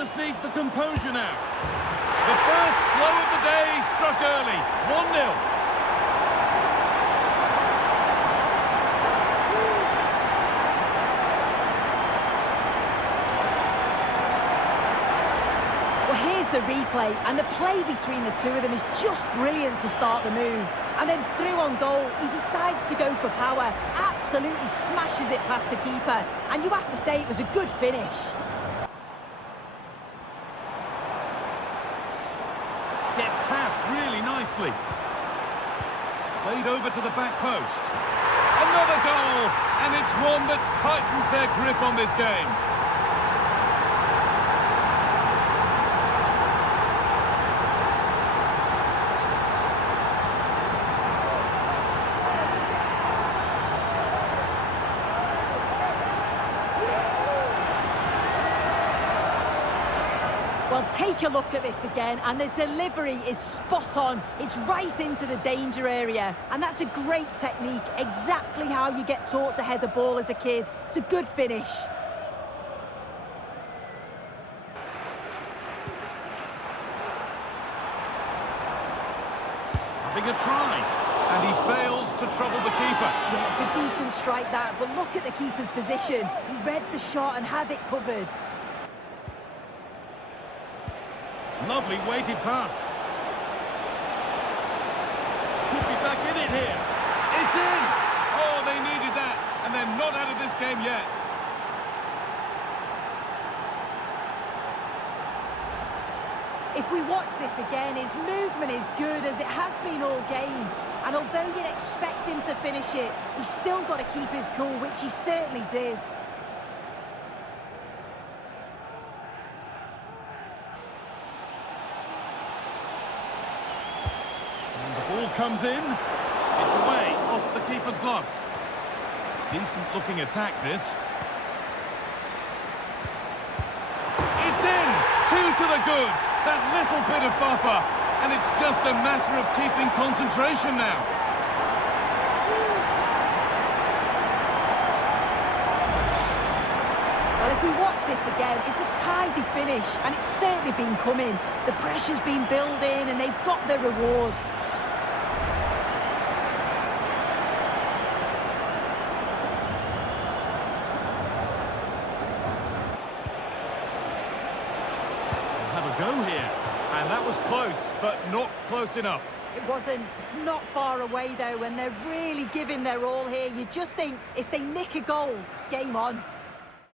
just needs the composure now. The first blow of the day struck early. 1-0. The replay, and the play between the two of them is just brilliant to start the move. And then through on goal, he decides to go for power, absolutely smashes it past the keeper, and you have to say it was a good finish. Gets past really nicely. Played over to the back post. Another goal, and it's one that tightens their grip on this game. Well, take a look at this again, and the delivery is spot on. It's right into the danger area, and that's a great technique, exactly how you get taught to head the ball as a kid. It's a good finish. Having a try, and he fails to trouble the keeper. Yeah, it's a decent strike that, but look at the keeper's position. He read the shot and had it covered. Lovely weighted pass. Could be back in it here. It's in! Oh, they needed that, and they're not out of this game yet. If we watch this again, his movement is good as it has been all game. And although you'd expect him to finish it, he's still got to keep his cool, which he certainly did. Ball comes in. It's away, off the keeper's glove. Decent looking attack, this. It's in! 2 to the good. That little bit of buffer. And it's just a matter of keeping concentration now. Well, if we watch this again, it's a tidy finish, and it's certainly been coming. The pressure's been building, and they've got their rewards. Go here, and that was close, but not close enough. It wasn't. It's not far away though, and they're really giving their all here. You just think if they nick a goal, it's game on.